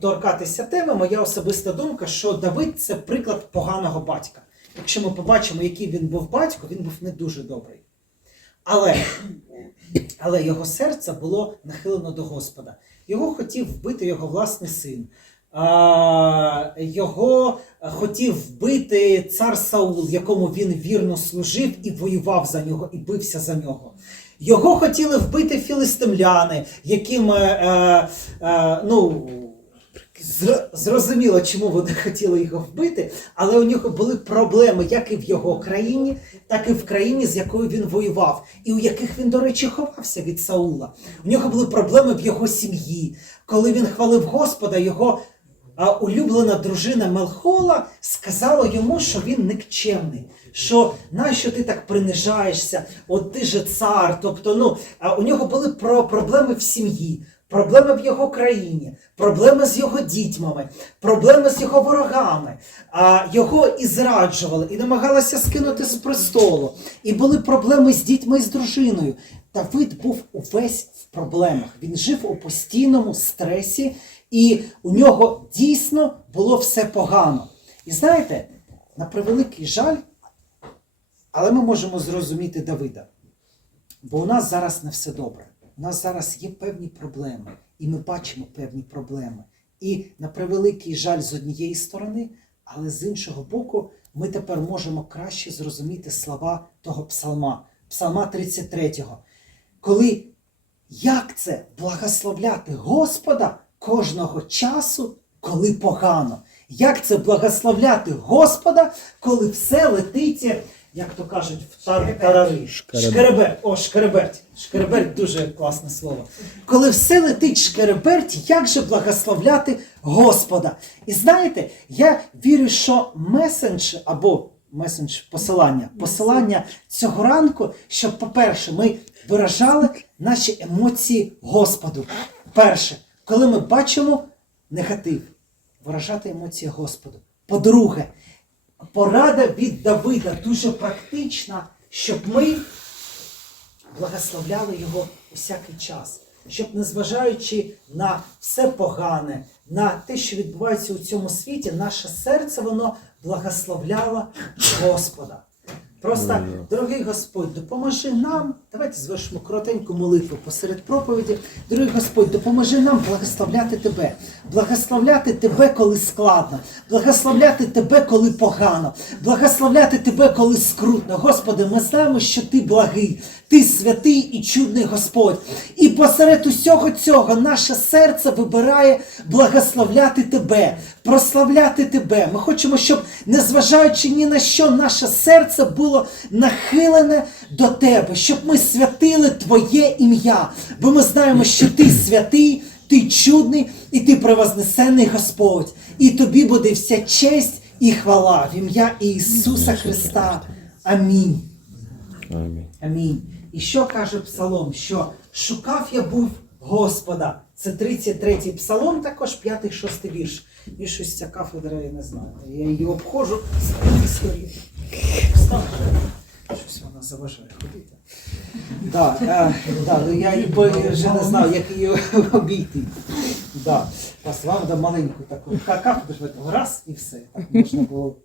Торкатися теми. Моя особиста думка, що Давид це приклад поганого батька. Якщо ми побачимо, який він був батько, він був не дуже добрий. Але, але його серце було нахилено до Господа. Його хотів вбити його власний син. А, його хотів вбити цар Саул, якому він вірно служив і воював за нього, і бився за нього. Його хотіли вбити філистимляни, яким е, е, е, ну, зрозуміло, чому вони хотіли його вбити, але у нього були проблеми як і в його країні, так і в країні, з якою він воював, і у яких він, до речі, ховався від Саула. У нього були проблеми в його сім'ї. Коли він хвалив Господа, його улюблена дружина Мелхола сказала йому, що він никчемний. Що нащо ти так принижаєшся? От ти же цар. Тобто, ну у нього були про проблеми в сім'ї, проблеми в його країні, проблеми з його дітьмами, проблеми з його ворогами. А його і зраджували, і намагалися скинути з престолу. І були проблеми з дітьми і з дружиною. Давид був увесь в проблемах. Він жив у постійному стресі, і у нього дійсно було все погано. І знаєте, на превеликий жаль, але ми можемо зрозуміти Давида. Бо у нас зараз не все добре. У нас зараз є певні проблеми, і ми бачимо певні проблеми. І на превеликий жаль з однієї сторони, але з іншого боку, ми тепер можемо краще зрозуміти слова того псалма, псалма 33-го. Коли як це благословляти Господа кожного часу, коли погано? Як це благословляти Господа, коли все летить, як то кажуть, в тар тарари? Шкереберть. О, шкереберть. Шкереберть дуже класне слово. Коли все летить шкереберть, як же благословляти Господа? І знаєте, я вірю, що месендж або месендж посилання, посилання цього ранку, щоб, по-перше, ми виражали наші емоції Господу. Перше, коли ми бачимо негатив, виражати емоції Господу. По-друге, порада від Давида дуже практична, щоб ми благословляли його усякий час, щоб, незважаючи на все погане, на те, що відбувається у цьому світі, наше серце воно благословляло Господа. Просто, дорогий Господь, допоможи нам. Давайте звершимо коротеньку молитву посеред проповіді. Дорогий Господь, допоможи нам благословляти Тебе, благословляти Тебе, коли складно, благословляти Тебе, коли погано, благословляти Тебе, коли скрутно. Господи, ми знаємо, що Ти благий, Ти святий і чудний Господь. І посеред усього цього наше серце вибирає благословляти Тебе, прославляти Тебе. Ми хочемо, щоб, незважаючи ні на що, наше серце було нахилене до Тебе, щоб ми святили Твоє ім'я. Бо ми знаємо, що Ти святий, Ти чудний і Ти превознесений Господь. І тобі буде вся честь і хвала в ім'я Ісуса Христа. Амінь. Амінь. І що каже Псалом? Що шукав я був Господа. Це 33-й псалом, також 5-6 вірш. І щось ця кафедра, я не знаю. Я її обходжу. Скоріше. Встав. Щось вона заважає ходити. Так, е, да, ну я бо- вже не знав, як її обійти. Да. Послав до маленьку таку ка- кафедру, раз і все. Так можна було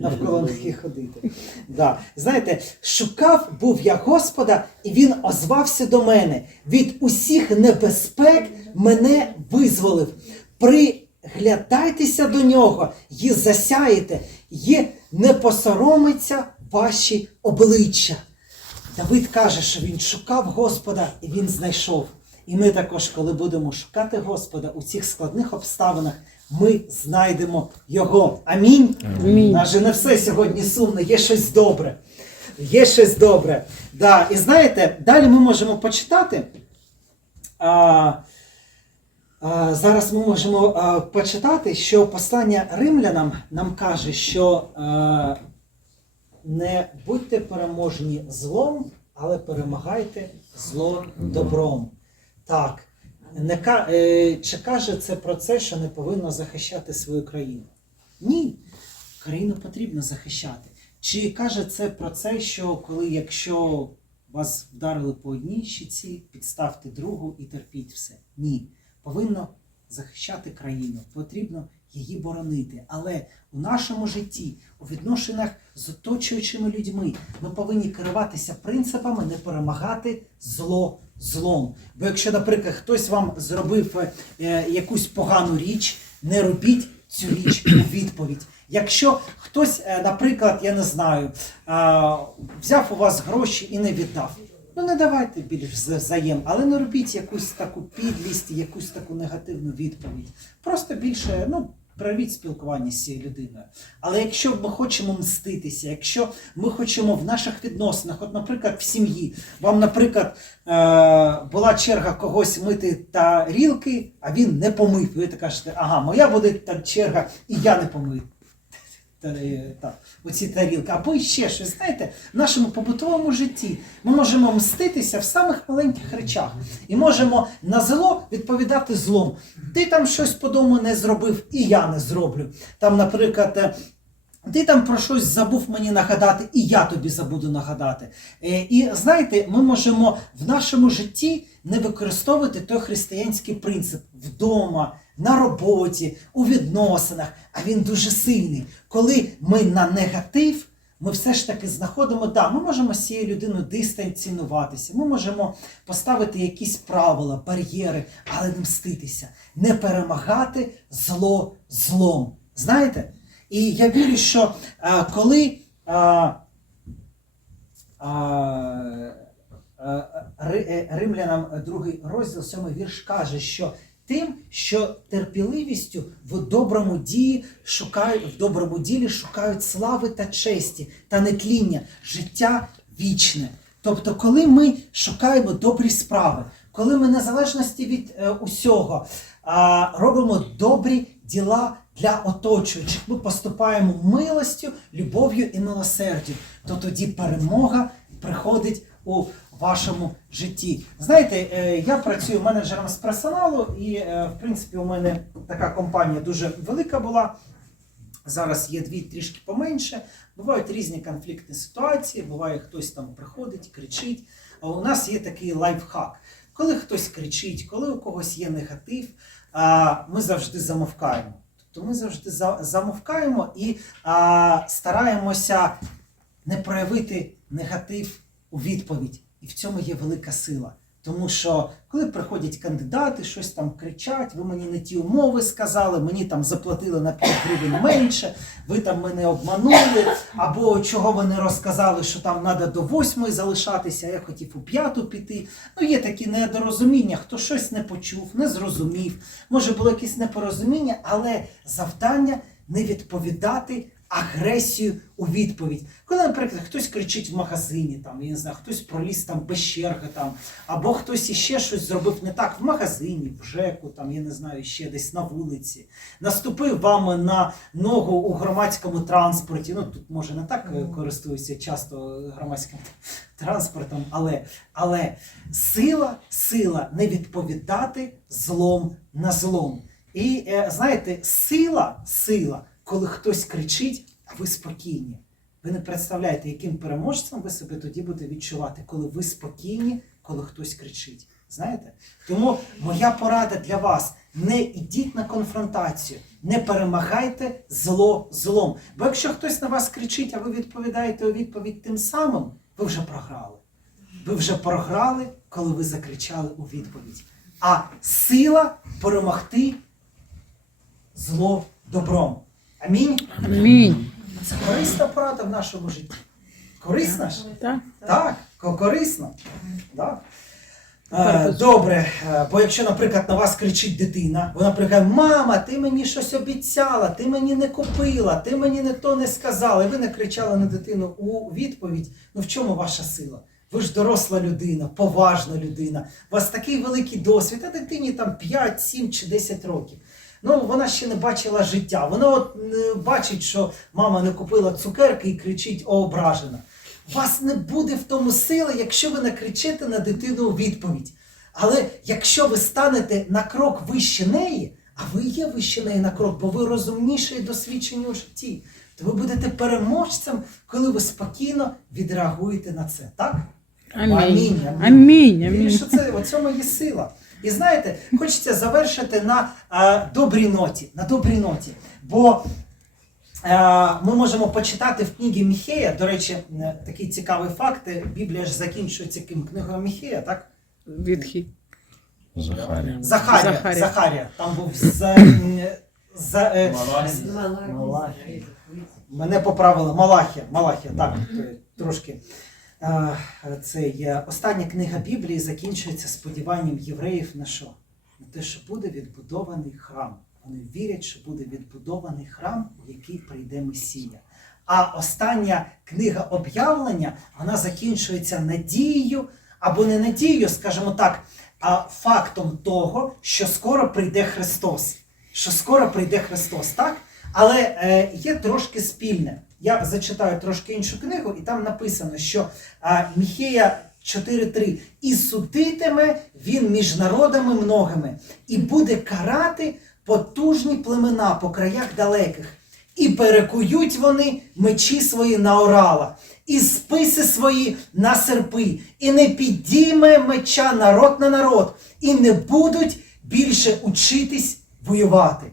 навколо неї ходити. Да. Знаєте, шукав був я Господа, і він озвався до мене. Від усіх небезпек мене визволив. Приглядайтеся до нього і засяєте, і не посоромиться ваші обличчя. Давид каже, що він шукав Господа і він знайшов. І ми також, коли будемо шукати Господа у цих складних обставинах, ми знайдемо Його. Амінь. Амінь. Наже не все сьогодні сумно, є щось добре. Є щось добре. Да. І знаєте, далі ми можемо почитати. А, а, зараз ми можемо а, почитати, що послання римлянам нам каже, що а, не будьте переможні злом, але перемагайте зло добром. Так. Не, е, чи каже це про це, що не повинно захищати свою країну? Ні. Країну потрібно захищати. Чи каже це про це, що коли якщо вас вдарили по одній щиці, підставте другу і терпіть все? Ні. Повинно захищати країну, потрібно її боронити. Але у нашому житті, у відношеннях з оточуючими людьми, ми повинні керуватися принципами не перемагати зло злом. Бо якщо, наприклад, хтось вам зробив е, якусь погану річ, не робіть цю річ у відповідь. Якщо хтось, е, наприклад, я не знаю, взяв у вас гроші і не віддав. Ну не давайте більш взаєм, але не робіть якусь таку підлість, якусь таку негативну відповідь. Просто більше, ну, проявіть спілкування з цією людиною. Але якщо ми хочемо мститися, якщо ми хочемо в наших відносинах, от, наприклад, в сім'ї, вам, наприклад, е, була черга когось мити тарілки, а він не помив. Ви кажете, ага, моя буде та черга, і я не помив. Та, так, оці тарілки. Або ще щось, знаєте, в нашому побутовому житті ми можемо мститися в самих маленьких речах і можемо на зло відповідати злом. Ти там щось по дому не зробив, і я не зроблю. Там, наприклад, е, ти там про щось забув мені нагадати, і я тобі забуду нагадати. Е, І знаєте, ми можемо в нашому житті не використовувати той християнський принцип вдома, на роботі, у відносинах, а він дуже сильний. Коли ми на негатив, ми все ж таки знаходимо, да, ми можемо з цією людиною дистанціонуватися, ми можемо поставити якісь правила, бар'єри, але не мститися, не перемагати зло злом. Знаєте? І я вірю, що а, коли а, а, а, е, Римлянам е, другий розділ, сьомий вірш каже, що тим, що терпіливістю в доброму дії шукають в доброму ділі шукають слави та честі та нетління, життя вічне. Тобто, коли ми шукаємо добрі справи, коли ми незалежності від е, усього а, робимо добрі діла для оточуючих, ми поступаємо милостю, любов'ю і милосердю, то тоді перемога приходить у вашому житті. Знаєте, е, я працюю менеджером з персоналу, і е, в принципі у мене така компанія дуже велика була. Зараз є дві трішки поменше. Бувають різні конфліктні ситуації, буває хтось там приходить, кричить. А у нас є такий лайфхак. Коли хтось кричить, коли у когось є негатив, ми завжди замовкаємо. Тобто ми завжди замовкаємо і стараємося не проявити негатив у відповідь. І в цьому є велика сила. Тому що коли приходять кандидати, щось там кричать, ви мені не ті умови сказали, мені там заплатили на 5 гривень менше, ви там мене обманули, або чого ви не розказали, що там треба до восьмої залишатися, а я хотів у п'яту піти. Ну, є такі недорозуміння, хто щось не почув, не зрозумів. Може було якесь непорозуміння, але завдання не відповідати агресію у відповідь. Коли, наприклад, хтось кричить в магазині, там, я не знаю, хтось проліз там без черги, там, або хтось іще щось зробив не так в магазині, в ЖЕКу, там, я не знаю, ще десь на вулиці, наступив вам на ногу у громадському транспорті. Ну тут може не так е, користуюся часто громадським транспортом, але, але сила, сила не відповідати злом на злом. І е, знаєте, сила, сила, коли хтось кричить, а ви спокійні. Ви не представляєте, яким переможцем ви себе тоді будете відчувати, коли ви спокійні, коли хтось кричить. Знаєте? Тому моя порада для вас: не йдіть на конфронтацію, не перемагайте зло злом. Бо якщо хтось на вас кричить, а ви відповідаєте у відповідь тим самим, ви вже програли. Ви вже програли, коли ви закричали у відповідь. А сила перемогти зло добром. Амінь. Амінь. Це корисна порада в нашому житті. Корисна ж? Так. Так, ко- корисно. Так. Тепер Е, без- Добре, е, бо якщо, наприклад, на вас кричить дитина, вона прикаже, мама, ти мені щось обіцяла, ти мені не купила, ти мені не то не сказала. І ви не кричали на дитину у відповідь. Ну в чому ваша сила? Ви ж доросла людина, поважна людина. У вас такий великий досвід, а дитині там 5, 7 чи 10 років. Ну, вона ще не бачила життя. Вона от не бачить, що мама не купила цукерки і кричить о, ображена. Вас не буде в тому сили, якщо ви не кричите на дитину у відповідь. Але якщо ви станете на крок вище неї, а ви є вище неї на крок, бо ви розумніші і досвідчені у житті, то ви будете переможцем, коли ви спокійно відреагуєте на це. Так? Амінь. Амінь. Амінь. Вірю, Амінь. що це в цьому є сила. І знаєте, хочеться завершити на е, добрій ноті. На добрій ноті. Бо е, ми можемо почитати в книгі Міхея. До речі, е, такий цікавий факт. Біблія ж закінчується ким книгою Міхея, так? Відхід. Захарія. Захарія. Захарія. Захарія. Там був з, м, за, е, Малахія. Мене поправила Малахія. Малахія, так, трошки. Е, Цей, е, остання книга Біблії закінчується сподіванням євреїв на що? На те, що буде відбудований храм. Вони вірять, що буде відбудований храм, в який прийде Месія. А остання книга об'явлення вона закінчується надією, або не надією, скажімо так, а фактом того, що скоро прийде Христос. Що скоро прийде Христос, так? Але е, є трошки спільне. Я зачитаю трошки іншу книгу, і там написано, що е, Міхея 4.3 і судитиме він між народами многими, і буде карати потужні племена по краях далеких, і перекують вони мечі свої на орала, і списи свої на серпи, і не підійме меча народ на народ, і не будуть більше учитись воювати.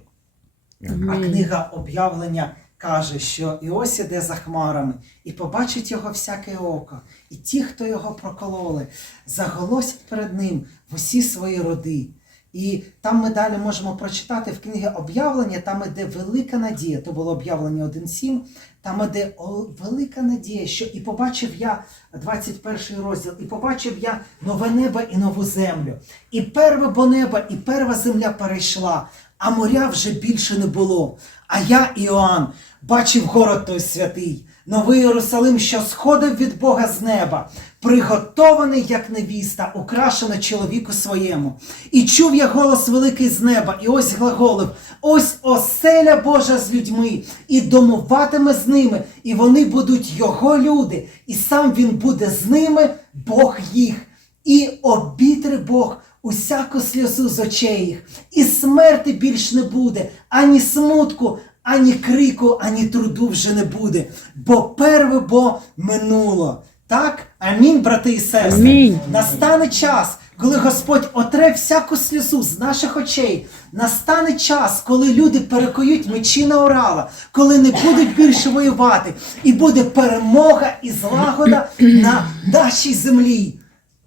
А книга об'явлення каже, що і ось іде за хмарами, і побачить його всяке око, і ті, хто його прокололи, заголосять перед ним в усі свої роди. І там ми далі можемо прочитати в книгі об'явлення, там іде велика надія. То було об'явлення 1.7, там іде велика надія, що і побачив я 21 розділ, і побачив я нове небо і нову землю. І перве бо небо, і перша земля перейшла, а моря вже більше не було. А я, Іоанн, бачив город той святий, новий Єрусалим, що сходив від Бога з неба, приготований, як невіста, украшена чоловіку своєму. І чув я голос великий з неба, і ось глаголив: ось оселя Божа з людьми, і домуватиме з ними, і вони будуть його люди, і сам він буде з ними, Бог їх. І обітре Бог усяку сльозу з очей їх, і смерти більш не буде, ані смутку, ані крику, ані труду вже не буде, бо перве бо минуло. Так? Амінь, брати і сестри. Амінь. Настане час, коли Господь отре всяку сльозу з наших очей. Настане час, коли люди перекують мечі на орала, коли не будуть більше воювати, і буде перемога і злагода на нашій землі.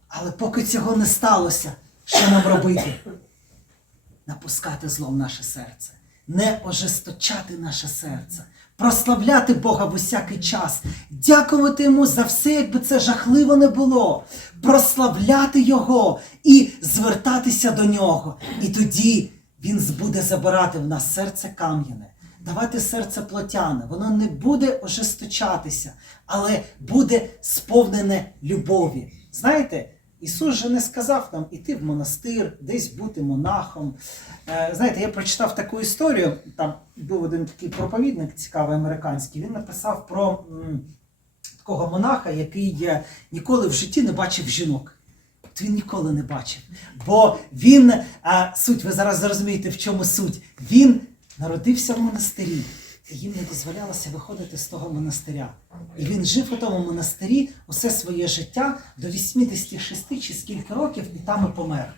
Але поки цього не сталося, що нам робити? Напускати зло в наше серце, не ожесточати наше серце, прославляти Бога в усякий час, дякувати йому за все, якби це жахливо не було, прославляти Його і звертатися до нього. І тоді Він буде забирати в нас серце кам'яне, давати серце плотяне. Воно не буде ожесточатися, але буде сповнене любові. Знаєте, Ісус же не сказав нам іти в монастир, десь бути монахом. Е, Знаєте, я прочитав таку історію. Там був один такий проповідник цікавий американський. Він написав про такого монаха, який е, ніколи в житті не бачив жінок. От він ніколи не бачив. Бо він, суть, ви зараз зрозумієте, в чому суть. Він народився в монастирі. Їм не дозволялося виходити з того монастиря. І він жив у тому монастирі усе своє життя до 86 чи скільки років, і там і помер.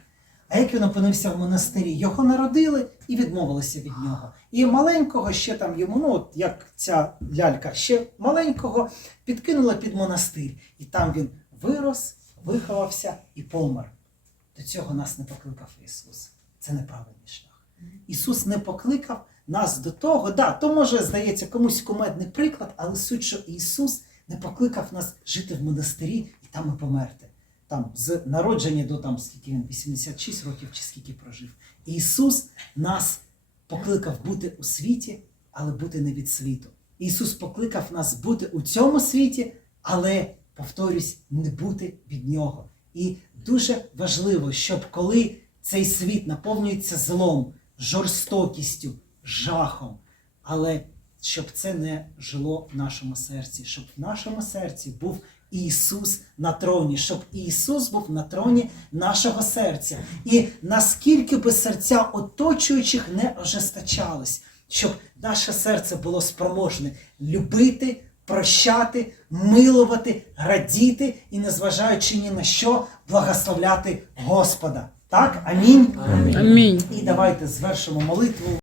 А як він опинився в монастирі? Його народили і відмовилися від нього. І маленького ще там йому, ну от як ця лялька, ще маленького підкинула під монастир. І там він вирос, виховався і помер. До цього нас не покликав Ісус. Це неправильний шлях. Ісус не покликав нас до того. Да, то може здається комусь кумедний приклад, але суть, що Ісус не покликав нас жити в монастирі і там і померти. Там з народження до там скільки він 86 років чи скільки прожив. Ісус нас покликав бути у світі, але бути не від світу. Ісус покликав нас бути у цьому світі, але, повторюсь, не бути від нього. І дуже важливо, щоб коли цей світ наповнюється злом, жорстокістю, жахом, але щоб це не жило в нашому серці, щоб в нашому серці був Ісус на троні, щоб Ісус був на троні нашого серця. І наскільки би серця оточуючих не ожесточались, щоб наше серце було спроможне любити, прощати, милувати, радіти і, незважаючи ні на що, благословляти Господа. Так, амінь. Амінь. Амінь. І давайте звершимо молитву.